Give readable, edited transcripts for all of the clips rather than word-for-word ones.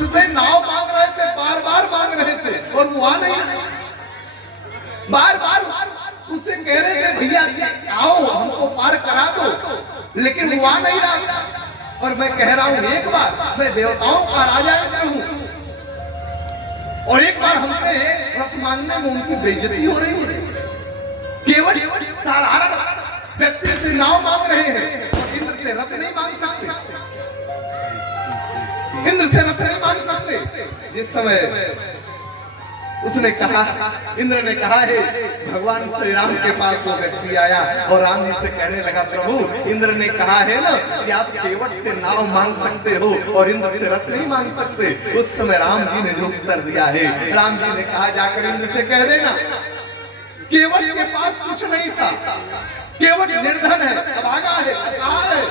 उससे नाव मांग रहे थे, बार बार मांग रहे थे और वो आ नहीं रहे। बार बार उससे कह रहे थे भैया आओ हमको पार करा दो, लेकिन वो आ नहीं रहा। और मैं कह रहा हूं एक बार मैं देवताओं का राजा हूं और एक बार हमसे रथ मांगने में उनकी बेइज्जती हो रही है। केवल साधारण व्यक्ति से नाव मांग रहे हैं और इंद्र से रथ नहीं मांग सकते, इंद्र से रथ नहीं मांग सकते। जिस समय उसने कहा, इंद्र ने कहा है, भगवान श्री राम के पास वो व्यक्ति आया और राम जी से कहने लगा प्रभु इंद्र ने कहा है ना कि आप केवट से नाव मांग सकते हो और इंद्र से रथ नहीं मांग सकते। उस समय राम जी ने जो उत्तर दिया है, राम जी ने कहा जाकर इंद्र से कह देना केवट के पास कुछ नहीं था, केवट निर्धन है, अभागा है, असहाय है।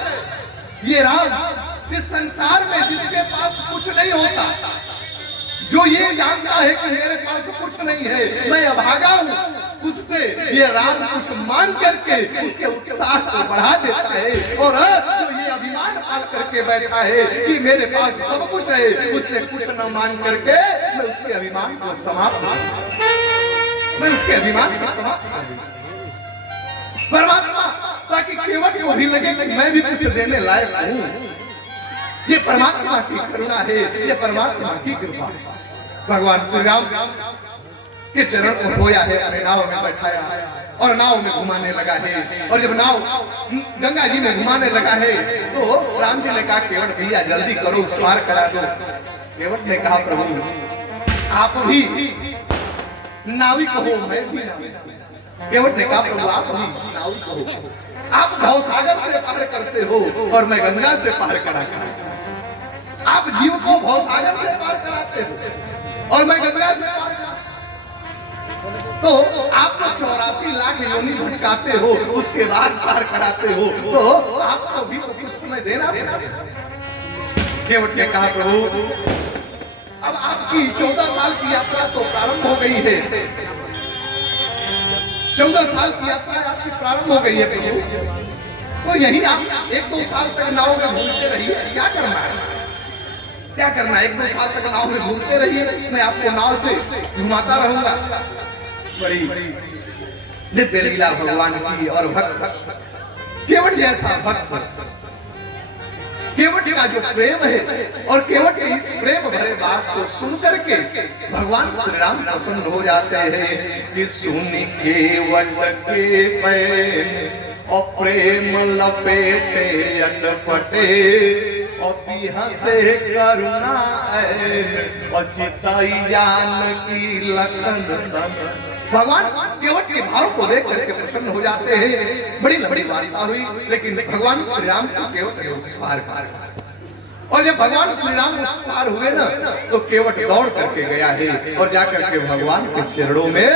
ये राम इस संसार में जिसके पास कुछ नहीं होता, जो ये जानता है कि मेरे पास कुछ नहीं है, मैं अभागा हूँ, उससे ये राम कुछ मान करके उसके उत्साह को बढ़ा देता है। और जो ये अभिमान पाल करके बैठा है कि मेरे पास सब कुछ है, उससे कुछ न मान करके मैं उसके अभिमान को समाप्त मैं उसके अभिमान को समाप्त कर दूं। परमात्मा ताकि केवट को भी लगे कि मैं भी कुछ देने लायक हूँ। ये परमात्मा की करुणा है, ये परमात्मा की कृपा है। भगवान श्री राम के चरण को धोया है, अपने नाव में बैठाया और नाव में घुमाने लगा है। और जब नाव गंगा जी में घुमाने लगा है तो राम जी ने कहा केवट भैया जल्दी करो, उस पार करा दो। केवट ने कहा प्रभु आप भी नाविक हो, मैं भी नाविक। केवट ने कहा प्रभु आप भी नाविक हो, आप भवसागर से पार करते हो और मैं गंगा से पार कराता। आप जीव को भवसागर से पार कराते हो और मैं गंगा से पार कराता। तो आप तो 84 लाख योनि भटकाते हो, उसके बाद पार कराते हो, तो आपको भी तो कुछ समय देना पड़ेगा। केवट ने कहा प्रभु अब आपकी 14 साल की यात्रा तो प्रारंभ हो गई है, 14 साल की यात्रा आपकी प्रारंभ हो गई है प्रभु, तो यही आप 1-2 साल तक नाव में घूमते रहिए। क्या करना है, क्या करना है, 1-2 साल तक नाव में घूमते रहिए, मैं आपको नाव से घुमाता रहूंगा। बड़ी दिव्य लीला भगवान की। और भक्त केवट जैसा भक्त, केवट का जो प्रेम है और केवट के इस प्रेम भरे बात को सुन करके भगवान श्री राम प्रसन्न हो जाते हैं कि सुन केवट के प्रेम और प्रेम लपेटे अटपटे और बिहसे करुणा और चितैयान की लखन। भगवान केवट के भाव को देख करके प्रसन्न हो जाते हैं। बड़ी लंबी वार्ता हुई, लेकिन भगवान श्री राम को केवट ने उस पार कर। और जब भगवान श्री राम उस पार हुए ना तो केवट दौड़ करके गया है और जाकर के भगवान के चरणों में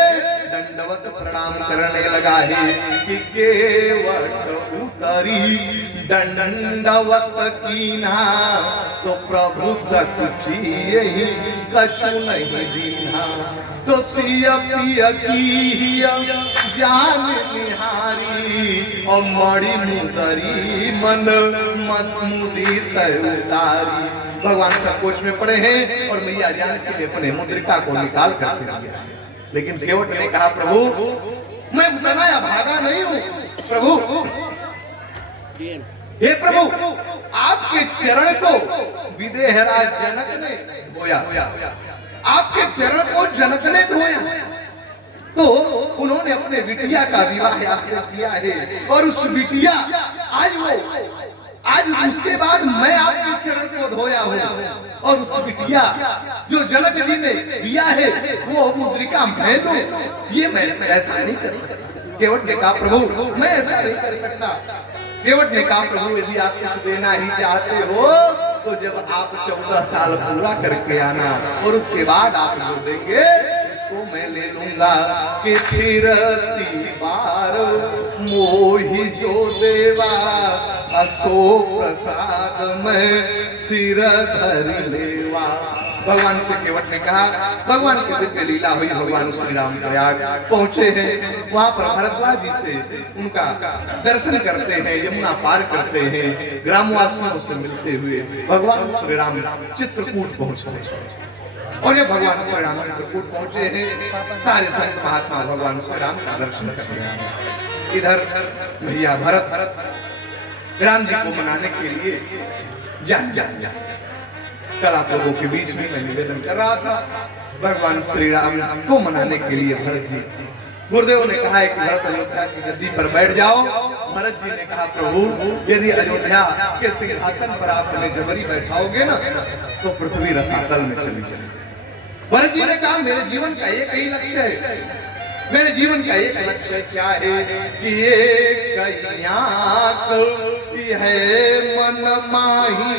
दंडवत प्रणाम करने लगा है कि केवट उतरी दंडवत कीना तो प्रभु सकुचिए कछु नहीं दीना। तो सिया पिया की जान निहारी और मणि मुदरी मन मत मुदित उतारी। भगवान संकोच में पड़े हैं और मैया जानकी ने अपने मुद्रिका को निकाल करके दिया। लेकिन केवट ने कहा प्रभु मैं उतना अभागा नहीं हूँ प्रभु, हे प्रभु आपके चरण को विदेहराज जनक ने धोया, आपके चरण को जनक ने धोया, तो उन्होंने अपने बिटिया का विवाह आपसे किया है और उस बिटिया आज उसके बाद मैं आपके चरण को धोया हूँ और उस बिटिया जो जनक जी ने दिया है वो मुद्रिका मैं लूं, ये मैं ऐसा नहीं कर सकता। केवट ने कहा प्रभु मैं ऐसा नहीं कर सकता। केवट ने कहा प्रभु यदि आप कुछ देना ही चाहते हो तो जब आप 14 साल पूरा करके आना और उसके बाद आप जो देंगे उसको मैं ले लूंगा। कि फिर बार मोहि जो देवा असो प्रसाद में सिर धर लेवा। भगवान से केवट ने कहा, भगवान की दिव्य लीला हुई, भगवान श्री राम प्रयाग पहुंचे हैं, वहां पर भरद्वाज जी से उनका दर्शन करते हैं, यमुना पार करते हैं, ग्रामवासियों से मिलते हुए भगवान श्री राम चित्रकूट पहुंचे। और जब भगवान श्री राम चित्रकूट पहुंचे हैं, सारे संत महात्मा भगवान श्री राम का दर्शन कर रहे हैं। इधर भैया भरत राम जी को मनाने के लिए जान कल आप लोगों के बीच में मैं निवेदन कर रहा था, भगवान श्री राम को मनाने के लिए भरत जी, गुरुदेव ने कहा है कि भरत अयोध्या की गद्दी पर बैठ जाओ। भरत जी ने कहा, प्रभु यदि अयोध्या के सिंहासन पर आप हमें जबरी बैठाओगे ना तो पृथ्वी रसातल में चली जाएगी। भरत जी ने कहा, मेरे जीवन का एक ही लक्ष्य है, मेरे जीवन का एक लक्ष्य क्या है कि ये है मन माही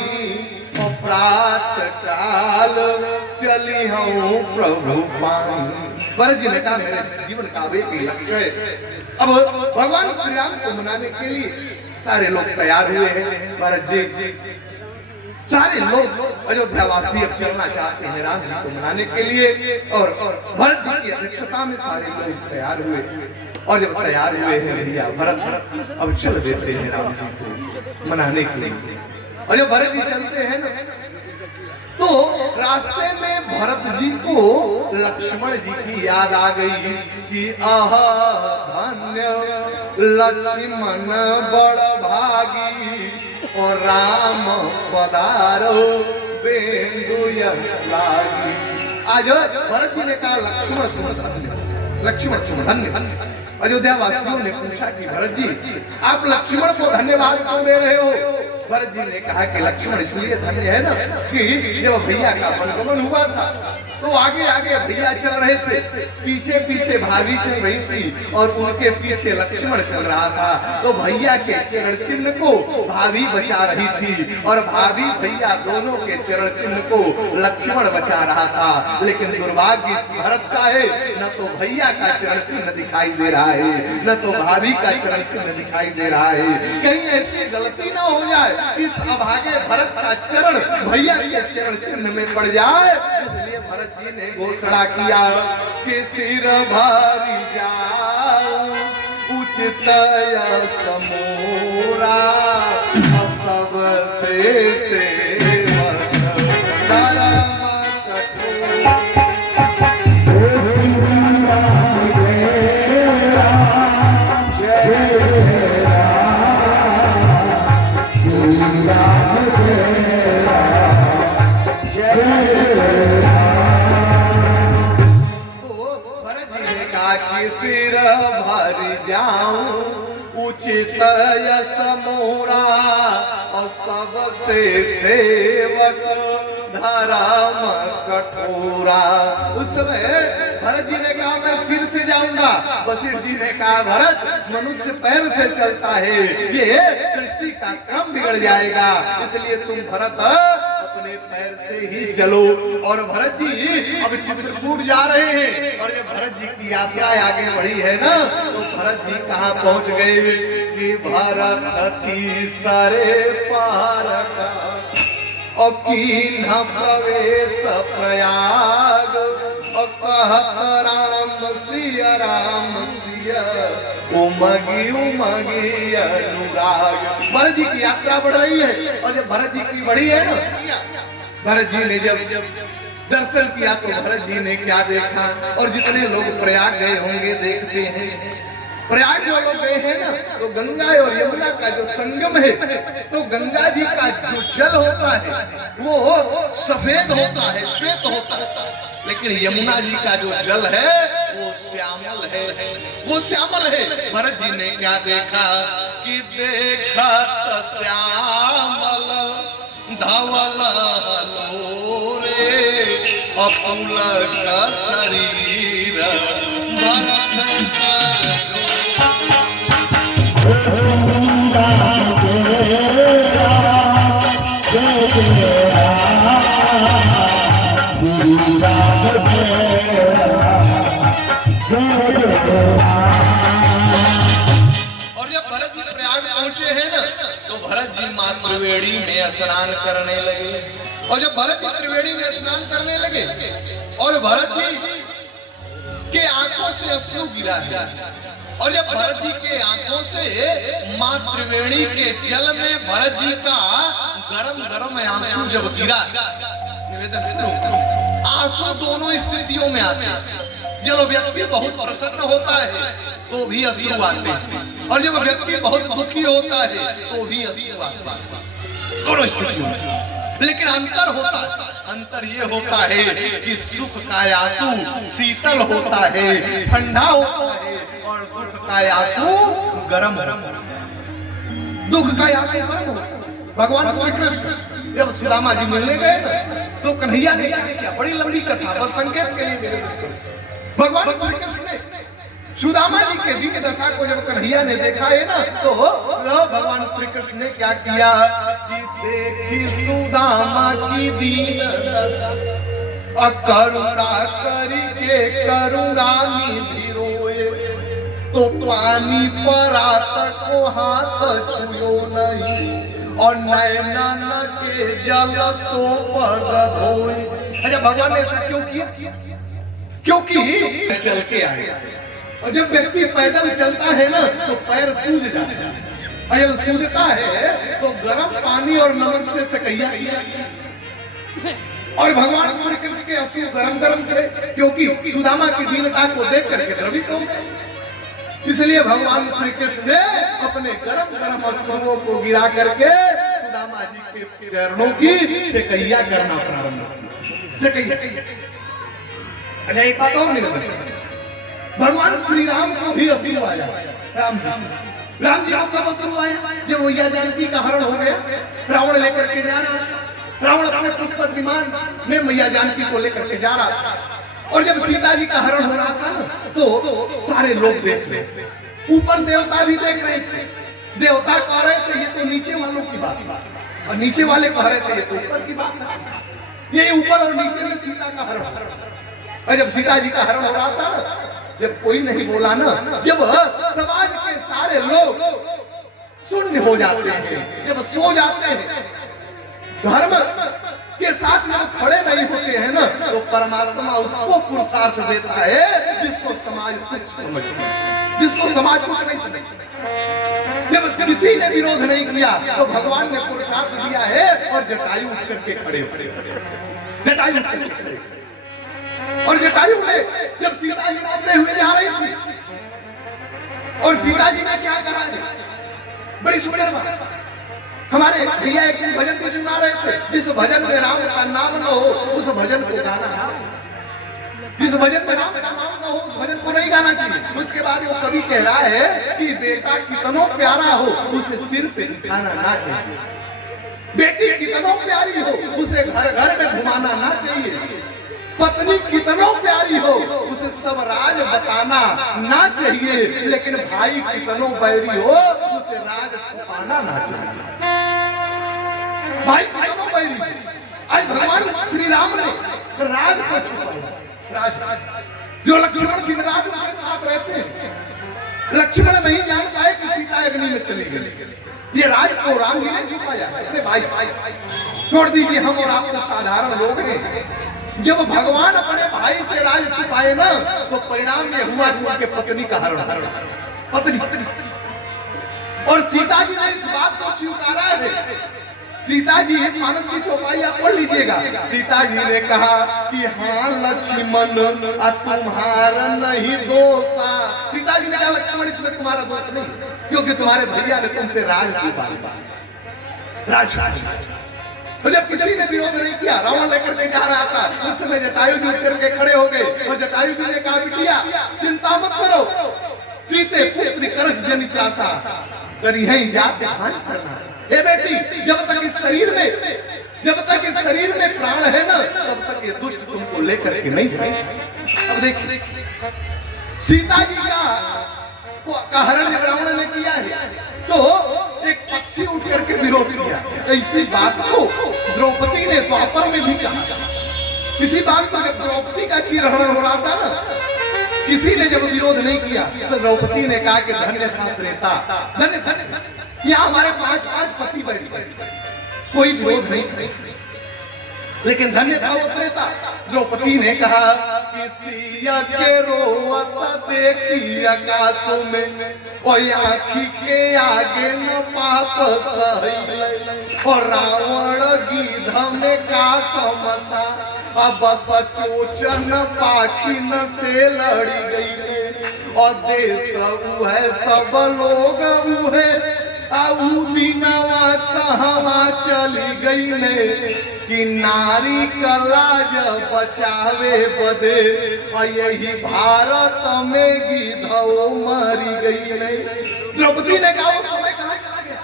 प्रात काल चली हूँ प्रभु पानी। भरत जी ने कहा, मेरे जीवन का एक ही लक्ष्य है। अब भगवान श्री राम को मनाने के लिए सारे लोग तैयार हुए हैं। भरत जी, सारे लोग अयोध्या वासी अब चलना चाहते हैं राम जी को मनाने के लिए, और भरत जी की अध्यक्षता में सारे लोग तैयार हुए। और जब तैयार हुए हैं भैया भरत अब चल देते हैं राम जी को मनाने के लिए। और जब भरत जी चलते हैं ना तो रास्ते में भरत जी को लक्ष्मण जी की याद आ गई कि आह धन्य लक्ष्मण बड़ भागी और राम पधारो बेंदु लागी। आज भरत जी ने कहा, लक्ष्मण तुम धन्य, लक्ष्मण तुम धन्य। अयोध्या वासियों ने पूछा कि भरत जी आप लक्ष्मण को धन्यवाद क्यों दे रहे हो? भरत जी ने कहा कि लक्ष्मण इसलिए धन्य है ना कि जब भैया का मनगमन हुआ था तो आगे आगे भैया चल रहे थे, पीछे पीछे भाभी चल रही थी और उनके पीछे लक्ष्मण चल रहा था। तो भैया के चरण चिन्ह को भाभी बचा रही थी और भाभी भैया दोनों के चरण चिन्ह को लक्ष्मण बचा रहा था। लेकिन दुर्भाग्य इस भरत का है, न तो भैया का चरण चिन्ह दिखाई दे रहा है, न तो भाभी का चरण चिन्ह दिखाई दे रहा है। कहीं ऐसी गलती ना हो जाए इस अभागे भरत का चरण भैया के चरण चिन्ह में पड़ जाए, इसलिए भरत जी ने घोषणा किया कि सिर भारी जाओ उचित समोरा सबसे सेवक धर्म सिर भर जाऊं उचित समोरा और सबसे सेवक धर्म कठोरा। उस समय भरत जी ने कहा, मैं सिर से जाऊंगा। वशिष्ठ जी ने कहा, भरत मनुष्य पैर से चलता है, ये सृष्टि का क्रम बिगड़ जाएगा, इसलिए तुम भरत अपने पैर से ही चलो। और भरत जी अब चित्रकूट जा रहे हैं और ये भरत जी की यात्रा आगे बढ़ी है ना, तो भरत जी कहाँ पहुंच गए कि भरत तीसरे पार का और कीन प्रवेश प्रयाग और कहत राम सिया उमगी उमगी अनुराग। भरत जी की यात्रा बढ़ रही है और जब भरत जी की बढ़ी है ना, भरत जी ने जब दर्शन किया तो भरत जी ने क्या देखा, और जितने लोग प्रयाग गए होंगे देखते हैं, प्रयाग जो लोग गए हैं ना तो गंगा और यमुना का जो संगम है, तो गंगा जी का जो जल होता है वो सफेद होता है, श्वेत होता है, लेकिन यमुना जी का जो जल है वो श्यामल है, वो श्यामल है। भरत जी ने क्या देखा कि देखा श्यामल धवल लोरे अपुल का शरीर भरत और जब भरत जी प्रयाग पहुंचे हैं ना तो भरत जी मात्र त्रिवेणी में स्नान करने लगे। और जब भरत जी त्रिवेणी में स्नान करने लगे और भरत जी के आंखों से अश्रु गिरा है, और जब भरत जी के आंखों से मां त्रिवेणी के जल में भरत जी का गरम गरम आंसू जब गिरा, आंसू दोनों स्थितियों में आते हैं। जब व्यक्ति बहुत प्रसन्न होता है तो भी अश्रु आते हैं, और जब व्यक्ति बहुत दुखी होता है तो भी अश्रु आते हैं, दोनों स्थितियों में। लेकिन अंतर होता है, अंतर ये होता है कि सुख का आंसू शीतल होता है, ठंडा होता है, और दुख का आंसू गरम होता है। दुख का आंसू गरम होता है। भगवान श्री कृष्ण जब सुदामा जी मिलने गए तो कन्हैया ने क्या, बड़ी लंबी कथा बस संकेत के लिए भगवान श्री कृष्ण ने सुदामा जी के दीन दशा को जब कन्हैया ने देखा है ना, तो भगवान श्री कृष्ण ने क्या किया कि देखी सुदामा की दीन दशा करुणा करके करुणा निधि रोए, तो पानी परात को हाथ छुयो नहीं, और नैनन के जल सो पग धोए। अच्छा, भगवान ने ऐसा क्यों किया? क्योंकि चल के आए, और जब व्यक्ति पैदल चलता है ना तो पैर सूज जाता है, और जब सूजता है तो गर्म पानी और नमक से सकैया किया, और भगवान श्री कृष्ण के अश्रु गरम गरम करे, क्योंकि सुदामा की दीनता को देख करके द्रवित हो गए। इसलिए भगवान श्री कृष्ण ने अपने गरम गरम अश्रुओं को गिरा करके सुदामा जी के चरणों की सकैया करना प्रारंभ किया। अच्छा, एक बात और नहीं, भगवान श्री राम को भी अश्रु आया। राम जी को कब अश्रु आया? जब मैया जानकी का हरण हो गया, रावण लेकर के जा रहा था, रावण अपने पुष्पक विमान में मैया जानकी को लेकर के जा रहा था, और जब सीता जी का हरण हो रहा था ना, तो सारे लोग देख रहे थे, ऊपर देवता भी देख रहे थे। देवता कह रहे थे ये तो नीचे वालों की बात, और नीचे वाले कह रहे थे ये तो ऊपर की बात है। ये ऊपर और नीचे में सीता का हरण, और जब सीता जी का हरण हो रहा था ना, जब कोई नहीं बोला ना, जब समाज के सारे लोग शून्य हो जाते हैं, जब सो जाते हैं, धर्म के साथ जब खड़े नहीं होते हैं ना, तो परमात्मा उसको पुरुषार्थ देता है जिसको समाज कुछ समझता है, जिसको समाज कुछ नहीं समझता। जब किसी ने विरोध नहीं किया तो भगवान ने पुरुषार्थ दिया है, और जटायु उठ करके खड़े हो, जटायु उठ करके खड़े, और जटायु ने जब सीता जी रोते हुए जा रही थी, और सीता जी ने क्या कहा, बड़ी सुंदर बात, हमारे भैया एक दिन भजन को सुना रहे थे, जिस भजन में राम का नाम न हो उस भजन को गाना, जिस भजन में राम का नाम न हो उस भजन को नहीं गाना चाहिए। उसके बाद वो कवि कह रहा है कि बेटा कितना प्यारा हो उसे सिर पे उठाना ना चाहिए, बेटी कितना प्यारी हो उसे घर घर में घुमाना ना चाहिए, पत्नी कितना प्यारी हो उसे सब राज बताना ना चाहिए, लेकिन भाई कितना बैरी हो उसे राज छुपाना ना चाहिए। भाई कितना बैरी, आज भगवान श्री राम ने राज को छुपाया। राज जो लक्ष्मण दिन रात उनके साथ रहते हैं, लक्ष्मण नहीं जान पाए कि सीता अग्नि में चली गई, ये राज को राम जी ने छुपाया। अपने भाई छोड़ दीजिए, हम और आप तो साधारण लोग हैं, जब भगवान अपने भाई से राज छुपाए ना, तो परिणाम ये हुआ कि उनके पत्नी का हरण, पत्नी, और सीता जी ने इस बात को स्वीकारा है। सीता जी मानस की चौपाई आप पढ़ लीजिएगा, सीता जी ने कहा कि हाँ लक्ष्मण तुम्हारा नहीं दोषा। सीता जी ने कहा लक्ष्मण इसमें तुम्हारा दोष नहीं, क्योंकि तुम्हारे भैया ने तुमसे राज छुपाया, राज। तो जब किसी ने विरोध नहीं किया, रावण लेकर के जा रहा था, उस समय जटायु जी उठ करके खड़े हो गए, और जटायु जी ने कहा बिटिया चिंता मत करो, सीते पुत्र करस जनितासा करी है जात ध्यान करना। हे बेटी, जब तक इस शरीर में प्राण है ना, तब तक ये दुष्ट तुमको लेकर के नहीं जाएंगे। अब देखिए सीता जी का हरण जब रावण ने किया है, तो एक पक्षी उठ करके विरोध किया। इसी बात को द्रौपदी ने द्वापर में भी कहा। इसी बात को जब द्रौपदी का चीरहरण हो रहा था ना, किसी ने जब विरोध नहीं किया, तो द्रौपदी ने कहा कि धन्य था त्रेता, धन्य धन्य। यहाँ हमारे 5 पति बैठे, कोई विरोध नहीं। लेकिन धन्य था वो त्रेता। द्रौपदी ने कहा कि सिया के रोवत देखी आकाश में, और आँखी के आगे न पाप सही, और रावण गीध में का समता, अब सचोचन पाखिन से लड़ी गई, और देश उहे सब लोग उहे आऊ दिनवा कहवा चली गई ने, कि नारी का लाज बचावे बदे, और यही भारत में गिद्धो मरी गई ने। द्रौपदी ने कहा वो समय कहां चला गया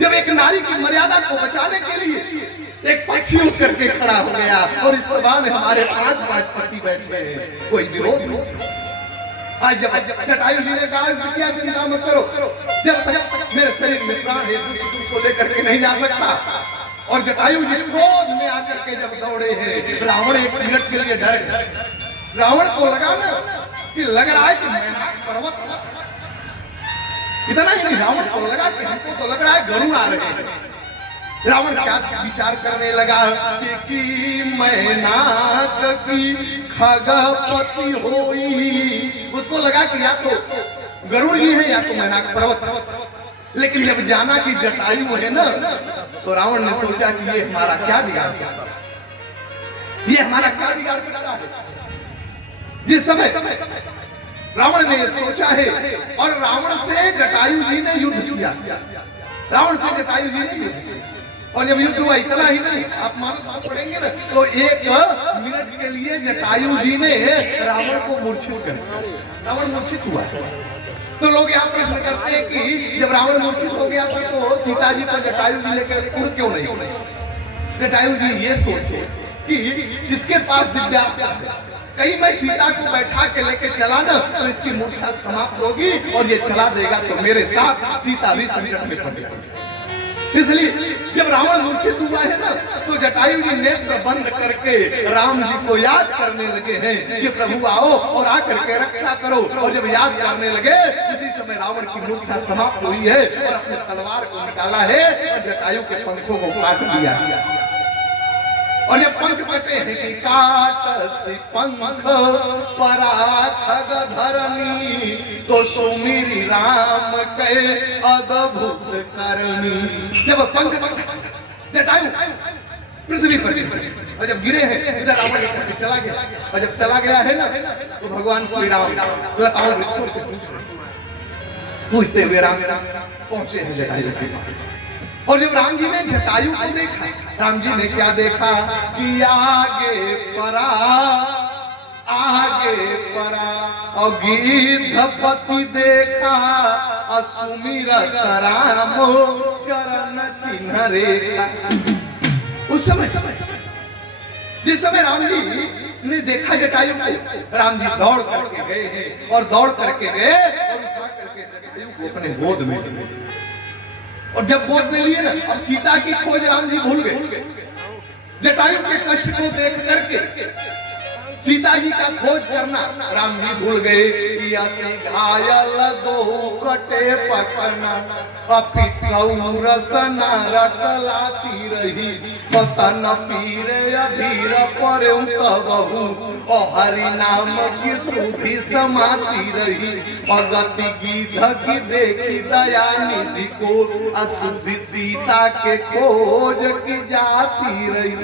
जब एक नारी की मर्यादा को बचाने के लिए एक पक्षी उठ करके खड़ा हो गया, और इस सभा में हमारे 5 पति बैठ गए हैं, कोई विरोध नहीं। आज जब जटायु जी ने कहा बिटिया चिंता मत करो, जब तक मेरे शरीर में प्राण है तुमको लेकर के नहीं जा सकता। और जटायु जी क्रोध में आकर के जब दौड़े हैं, रावण 1 मिनट के लिए डर गए। रावण को लगा ना कि लग रहा है कि मैनाक पर्वत, इतना ही नहीं, रावण को लगा कि हमको तो लग रहा है गरुड़ आ रहे हैं। रावण क्या विचार करने लगा कि मैनाक की खगपति होई। उसको लगा कि या तो गरुड़ जी है या तो मैनाक पर्वत। लेकिन जब जाना कि जटायु है ना, तो रावण ने सोचा कि ये हमारा क्या बिगाड़ सकता है, ये हमारा क्या बिगाड़ सकता है। जिस समय रावण ने सोचा है, और रावण से जटायु जी ने युद्ध किया, रावण से जटायु जी ने युद्ध किया। और जब युद्ध हुआ, इतना ही नहीं, आप मानो पढ़ेंगे ना, तो 1 मिनट के लिए जटायु जी ने रावण को मूर्छित कर दिया। रावण मूर्छित हुआ। तो लोग यहाँ प्रश्न करते हैं कि जब रावण मूर्छित हो गया था तो सीता जी को जटायु जी लेकर उड़ क्यों नहीं? जटायु जी ये सोचे कि इसके पास दिव्यास्त्र है, कहीं मैं सीता को बैठा के लेके चला ना तो इसकी मूर्छा समाप्त होगी, और ये चला देगा तो मेरे साथ सीता भी संकट में पड़ जाएगी। इसलिए जब रावण मूर्छित हुआ है ना, तो जटायु जी नेत्र बंद करके राम जी को याद करने लगे हैं कि प्रभु आओ और आकर के रक्षा करो। और जब याद करने लगे, इसी समय रावण की मूर्छा समाप्त हुई है, और अपने तलवार को निकाला है और जटायु के पंखों को काट दिया। और जब पंख कटे हैं कि काट से पंख पराखग धरनी, तो सुमिरी राम के अद्भुत करनी। जब पंख जटायु पृथ्वी पर, और जब गिरे हैं इधर रावण लेकर के चला गया, और जब चला गया है ना, तो भगवान श्री राम लताओं वृक्षों से पूछते हुए राम पहुंचे हैं जटायु के पास। और जब राम जी ने जटायु को देखा, राम जी ने क्या देखा कि आगे परा और गिद्धपति देखा, असुमिरत राम चरण चिन्ह रेखा। उस समय जिस समय राम जी ने देखा जटायु को, राम जी दौड़ करके गए हैं, और दौड़ करके गए और उठा करके जटायु को अपने गोद में, और जब गोद में लिए ना, अब सीता की खोज राम जी भूल गए। जटायु के कष्ट को देख करके सीता जी का खोज करना राम जी भूल गए। कि अति घायल दो कटे पखना, रसना रटलाती रही, पतन पीरे अधीर पर बहू, और हरि नाम की सुधि समाती रही, अगति गिद्ध की देखी दया निधि को, अशुद्धि सीता के खोज की जाती रही।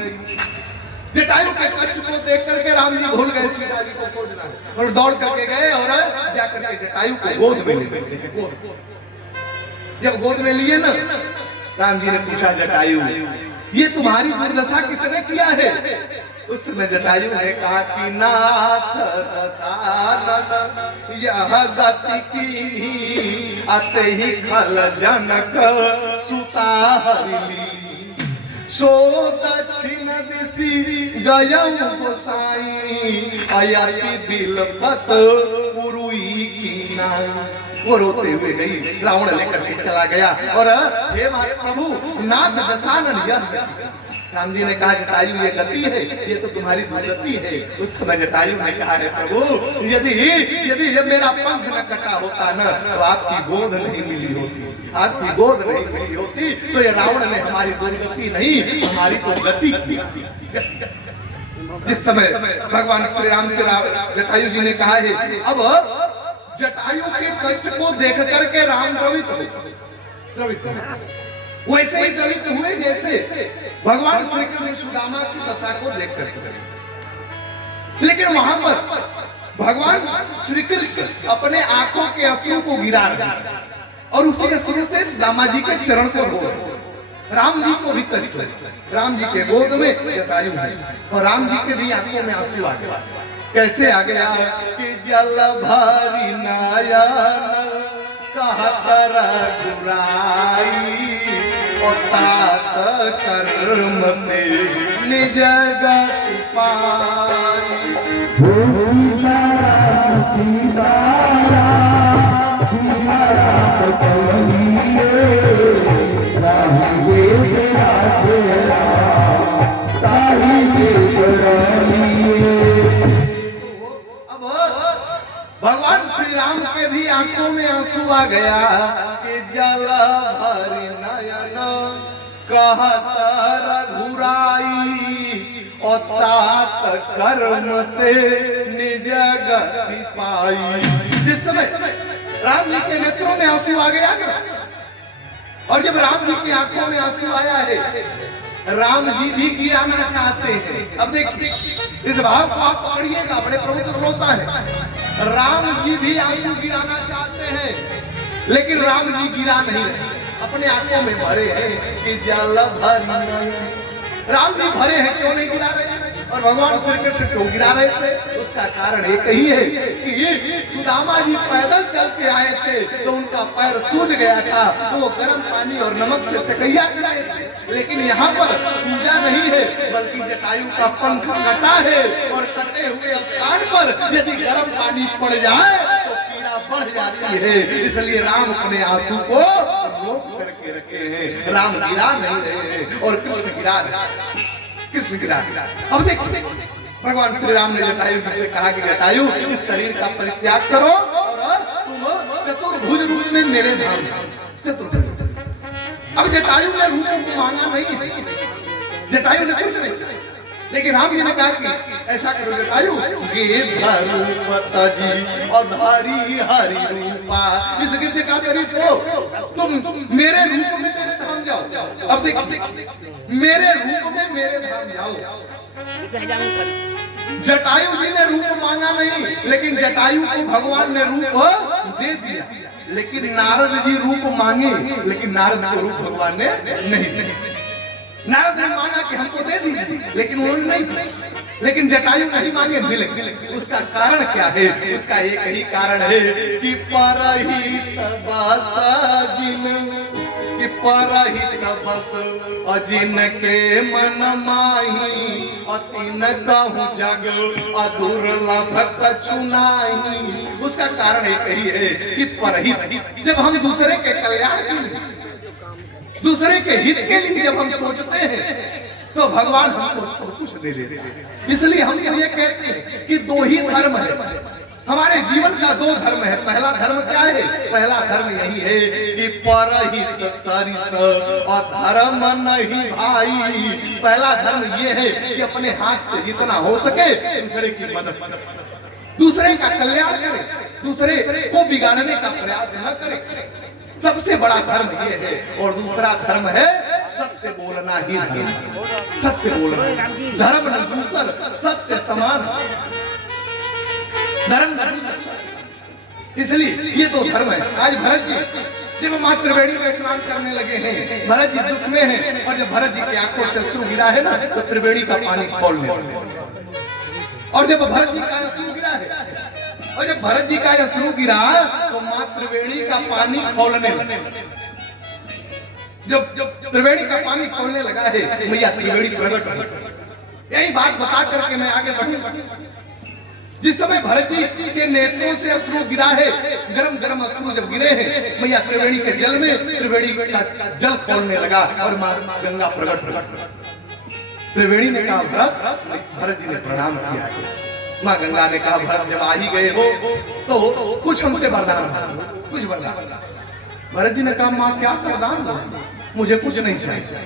जटायु के कष्ट को देख करके राम जी भूल गए सीता जी को खोजना, और दौड़ करके गए और जाकर के जटायु को गोद में ले गए। जब गोद में लिए ना, राम जी ने पूछा जटायु, ये तुम्हारी दुर्दशा किसने किया है? उस समय जटायु ने कहा कि नाथ दशानन यह गति की, अते ही खल जनक सुता हरिली, सो दक्षिण दिशि गयम गोसाई, अयति बिलपत पुरुई की नाई। वो रोते हुए गई, रावण लेकर के चला गया, और हे प्रभु नाथ दशानन यह। राम जी ने कहा जटायु ये गति है, ये तो तुम्हारी दुर्गति है। उस समय जटायु ने कहा है प्रभु, यदि मेरा पंख न कटा होता ना, तो आपकी गोद नहीं मिली होती। आपकी गोद नहीं मिली होती तो ये रावण ने हमारी दुर्गति नहीं, हमारी तो गति की। जिस समय भगवान श्री राम से जटायु जी ने कहा है, अब जटायु के कष्ट को देख करके राम द्रवित वैसे ही द्रवित हुए जैसे भगवान श्री कृष्ण सुदामा की दशा को देख करके। लेकिन वहां पर भगवान श्री कृष्ण अपने आंखों के अश्रु को गिरा रहे और उसी अश्रु से सुदामा जी के चरण को धो रहे। राम जी को भी कष्ट है, राम जी के गोद में जटायु है और राम जी के भी आंखों में आंसू आ गया। कैसे आ गया कि जल भारी नयन कहतर गुराई और तात कर्म में निज गति पाई। भगवान श्री राम के भी आंखों में आंसू आ गया कि जल भरी नयन कहत रघुराई और तात कर्म से निज गति पाई। जिस समय राम जी के नेत्रों में आंसू आ गया और जब राम जी की आंखों में आंसू आया है, राम जी भी गिराना चाहते हैं। अब देखिए इस भाव को आप पकड़िएगा, बड़े प्रभुत्व श्रोता है। राम जी भी आंसू गिराना चाहते हैं लेकिन राम जी गिरा नहीं रहे, अपने आंखों में भरे हैं कि जल भरी। राम जी भरे हैं, क्यों नहीं गिरा रहे और भगवान श्री कृष्ण क्यों गिरा रहे थे? उसका कारण एक ही है कि सुदामा जी पैदल चल के आए थे तो उनका पैर सूज गया था, तो वो गर्म पानी और नमक से सकैया कराए थे। लेकिन यहाँ पर सूजा नहीं है बल्कि जटायु का पंख कटा है और कटे हुए स्थान पर यदि गर्म पानी पड़ जाए तो पीड़ा बढ़ जाती है। इसलिए राम अपने आंसू को रोक करके रखे हैं, राम गिरा नहीं रहे और कृष्ण गिरा रहे, कृष्ण गिरा। अब देखो भगवान श्री राम ने जटायु जी से कहा कि जटायु इस शरीर का परित्याग करो और तुम चतुर्भुज रूप में मेरे धाम जाओ। चतुर्भुज। अब जटायु ने रूप को मांगा नहीं, जटायु ने कुछ नहीं, लेकिन राम जी ने कहा कि ऐसा करो जटायु, गे भरूपत जी और धारी हरि रूपा, इस गिद्ध का शरीर छोड़ो, तुम मेरे रूप में मेरे धाम जाओ। अब देखो मेरे रूप में मेरे धाम जाओ। जटायु जी ने रूप मांगा नहीं लेकिन जटायु को भगवान ने रूप दे दिया। लेकिन नारद जी रूप मांगे लेकिन नारद को रूप भगवान ने नहीं दिया। नारद ने मांगा कि हमको दे दीजिए लेकिन उन्होंने नहीं, लेकिन जटायु नहीं मांगे मिले। उसका कारण क्या है? उसका एक ही कारण है कि परहित बस कि परहित बस जिनके मन माही अतिन कहूँ जग अदुर्लभ कछु नाही। उसका कारण एक ही है कि परहित, जब हम दूसरे के कल्याण के लिए, दूसरे के हित के लिए जब हम सोचते हैं तो भगवान हमको सब कुछ दे देते हैं। इसलिए हम ये कहते हैं कि दो ही धर्म है, हमारे जीवन का दो धर्म है। पहला धर्म क्या है? पहला धर्म यही है कि परहित सरिस और धर्म नहीं भाई। पहला धर्म ये है कि अपने हाथ से जितना हो सके दूसरे की मदद, दूसरे का कल्याण करे, दूसरे को बिगाड़ने का प्रयास न करे। सबसे बड़ा धर्म ये है। और दूसरा धर्म है सत्य बोलना ही धर्म, सत्य बोलना। धर्म न दूसर सत्य समान, धर्म न दूसर। इसलिए ये तो धर्म है। आज भरत जी जब माँ त्रिवेणी में स्नान करने लगे हैं, भरत जी दुख में हैं और जब भरत जी की आंखों से अश्रु गिरा है ना तो त्रिवेणी का पानी खोलने, और जब भरत जी का अश्रु गिरा है और जब भरत जी का अश्रु गिरा तो माँ त्रिवेणी का पानी खोलने लगे। जब त्रिवेणी का पानी खोलने लगा है मैया त्रिवेणी प्रकट हुई। यही बात बता करके मैं आगे बढ़ूं। जिस समय भरत जी के नेत्रों से अश्रु गिरा है, गरम गरम अश्रु जब गिरे हैं मैया त्रिवेणी के जल में, त्रिवेणी का जल खोलने लगा और मां गंगा प्रकट। त्रिवेणी ने कहा भरत जी ने प्रणाम किया। मां गंगा ने कहा भरत जब आ ही गए हो तो कुछ हमसे वरदान, कुछ वरदान। भरत जी ने कहा माँ क्या वरदान दो, मुझे कुछ नहीं चाहिए।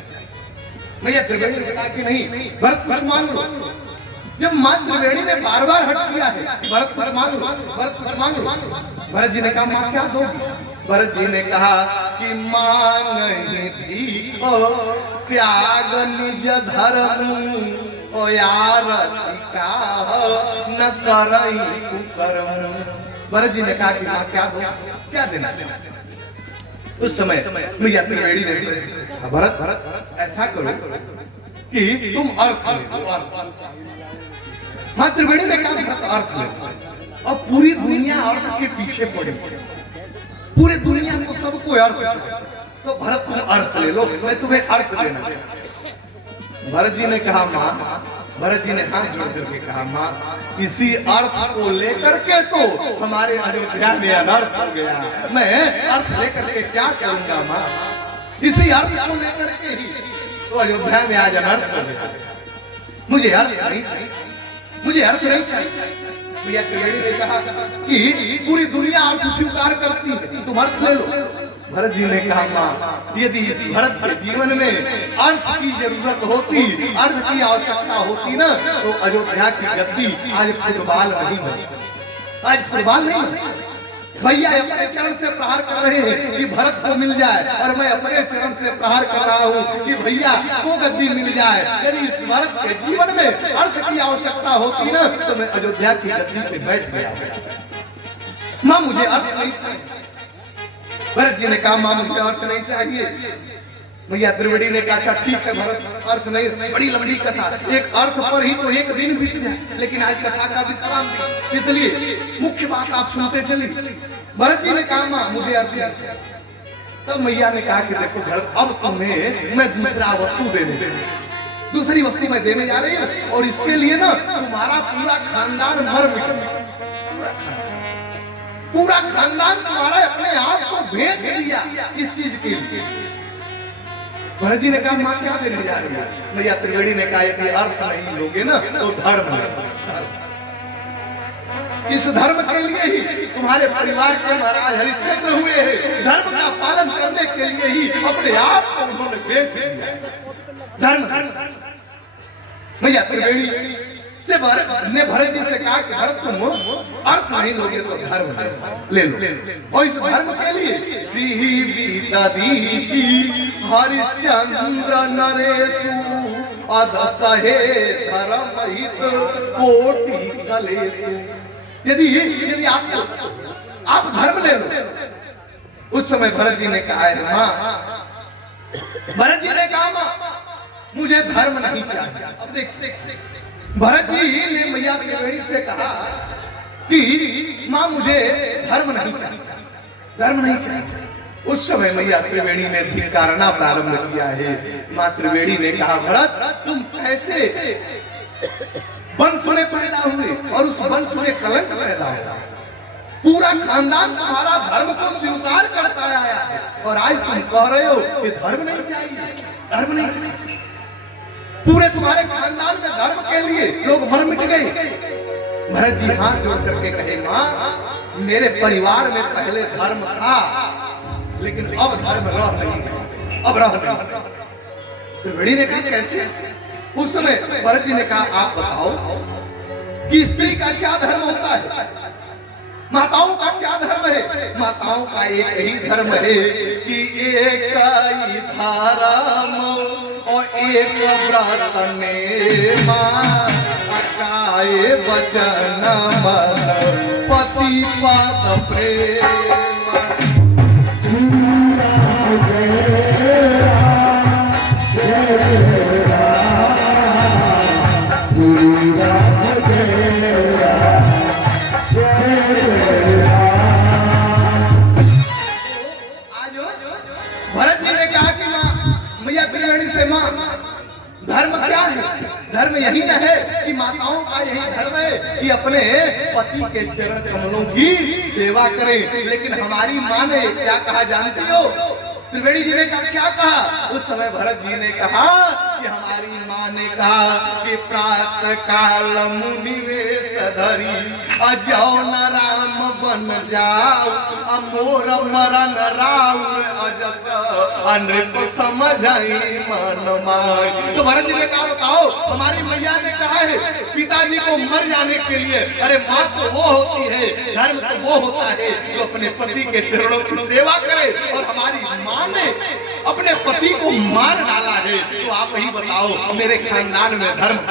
मैया त्रिवेणी ने कहा कि नहीं भरत कुछ मांग लो। जब माँ त्रिवेणी ने बार बार हट किया है भरत कुछ मांग लो, भरत कुछ मांग लो, भरत जी ने कहा माँ क्या दो। भरत जी ने कहा कि मांग ही भीखो त्याग निज धर्म ओ यार न करई कुकर्म। भरत जी ने कहा कि माँ क्या दो, क्या देना चाहते। उस समय मैया त्रिवेणी ने कहा भरत भरत ऐसा करो कि तुम अर्थ ले। माँ त्रिवेणी ने कहा भरत अर्थ ले। और पूरी दुनिया अर्थ के पीछे पड़ी, पूरी दुनिया को सबको अर्थ चाहिए, तो भरत तुम अर्थ ले लो, मैं तुम्हें अर्थ देना। भरत जी ने कहा माँ, भरत जी ने हाथ जोड़ करके कहा माँ इसी अर्थ को लेकर के तो हमारे अयोध्या में अनर्थ हो गया, मैं अर्थ लेकर के क्या करूंगा माँ, इसी अर्थ को लेकर के ही तो अयोध्या में आज अनर्थ हो गया। मुझे अर्थ नहीं चाहिए, मुझे अर्थ नहीं चाहिए। मैया त्रिवेणी ने कहा कि पूरी दुनिया अर्थ स्वीकार करती है, तुम अर्थ ले लो। भरत जी ने कहा माँ यदि इस भरत के जीवन में अर्थ की जरूरत होती, अर्थ की आवश्यकता होती ना, तो अयोध्या की गद्दी आज फुटबॉल नहीं बनी, आज फुटबॉल नहीं बनी। भैया अपने चरण से प्रहार कर रहे हैं कि भरत को मिल जाए, और मैं अपने चरण से प्रहार कर रहा हूँ कि भैया को गद्दी मिल जाए। यदि इस भरत के जीवन में अर्थ की आवश्यकता होती ना, तो मैं अयोध्या की गद्दी पे बैठ गया। माँ मुझे अर्थ नहीं चाहिए। भरत जी ने कहा माँ मुझे अर्थ नहीं चाहिए। मैया त्रिवेणी ने कहा अच्छा ठीक है भरत अर्थ नहीं, बड़ी लंबी कथा, एक अर्थ पर ही तो एक दिन बीत जाए, लेकिन आज कथा का विश्राम दे, इसलिए मुख्य बात आप सुनते चलिए। भरत जी ने कहा माँ मुझे अर्थ चाहिए। तब मैया ने कहा कि देखो भरत अब तुम्हें मैं दूसरा वस्तु दूसरी वस्तु मैं देने जा रही हूँ, और इसके लिए ना तुम्हारा पूरा खानदान मर मिटेगा, पूरा खानदान तुम्हारा अपने आप को बेच दिया इस चीज के लिए। भरत जी ने कहा माँ क्या देने जा रही है। मैया त्रिवेणी ने कहा यदि अर्थ नहीं लोगे ना तो धर्म, इस धर्म के लिए ही तुम्हारे परिवार के महाराज हरिश्चंद्र हुए हैं, धर्म का पालन करने के लिए ही अपने आप को उन्होंने बेच दिया। धर्म मैया त्रिवेणी से भरत जी से कहा कि भरत तुम अर्थ नहीं लोगे तो धर्म ले लो, और इस धर्म के लिए हरिश्चंद्र नरेशु अदसहे धर्म हित कोटि कलेशु। यदि आप धर्म ले लो। उस समय भरत जी ने कहा है माँ, भरत जी ने कहा माँ मुझे धर्म नहीं चाहिए। अब देख भरत जी ने मैया त्रिवेणी से कहा कि माँ मुझे धर्म नहीं चाहिए, धर्म नहीं चाहिए। उस समय मैया त्रिवेणी ने धिक्कारना प्रारंभ किया है। माँ त्रिवेणी ने कहा भरत तुम कैसे वंश में पैदा हुए और उस वंश में कलंक पैदा हुआ, पूरा खानदान तुम्हारा धर्म को स्वीकार करता आया है, और आज तुम कह रहे हो कि धर्म नहीं चाहिए, धर्म नहीं चाहिए। पूरे तुम्हारे खानदान में धर्म के लिए लोग मर मिट गए। भरत जी हाथ जोड़ करके कहे माँ मेरे परिवार में पहले धर्म था, लेकिन अब धर्म रह नहीं, अब रह नहीं। त्रिवेणी ने कहा कैसे। उस समय भरत जी ने कहा आप बताओ कि स्त्री का क्या धर्म होता है, माताओं का क्या धर्म है। माताओं का एक ही धर्म है कि एक ही धर्म और एक व्रत में माँ अकाए वचन मन पति पद प्रेम। भरत जी ने कहा कि माँ मैया त्रिवेणी से माँ धर्म क्या है। धर्म यही न है कि माताओं का यही धर्म है कि अपने पति के चरण कमलों की सेवा करें, लेकिन हमारी माँ ने क्या कहा जानती हो। त्रिवेणी जी ने कहा क्या कहा। उस समय भरत जी ने कहा कि हमारी माँ ने कहा कि प्रातः काल मुनि वेश धरी अजो न राम बन जाओ अमोर मरण राउर अजस अनृप समझाई मन माई। तो भरत जी ने कहा बताओ हमारी मैया ने कहा है पिताजी को मर जाने के लिए, अरे माँ तो वो होती है, धर्म तो वो होता है जो अपने पति के चरणों की सेवा करे, और हमारी माँ ने अपने पति को मार डाला है। तो आप ही बताओ मेरे खानदान में धर्म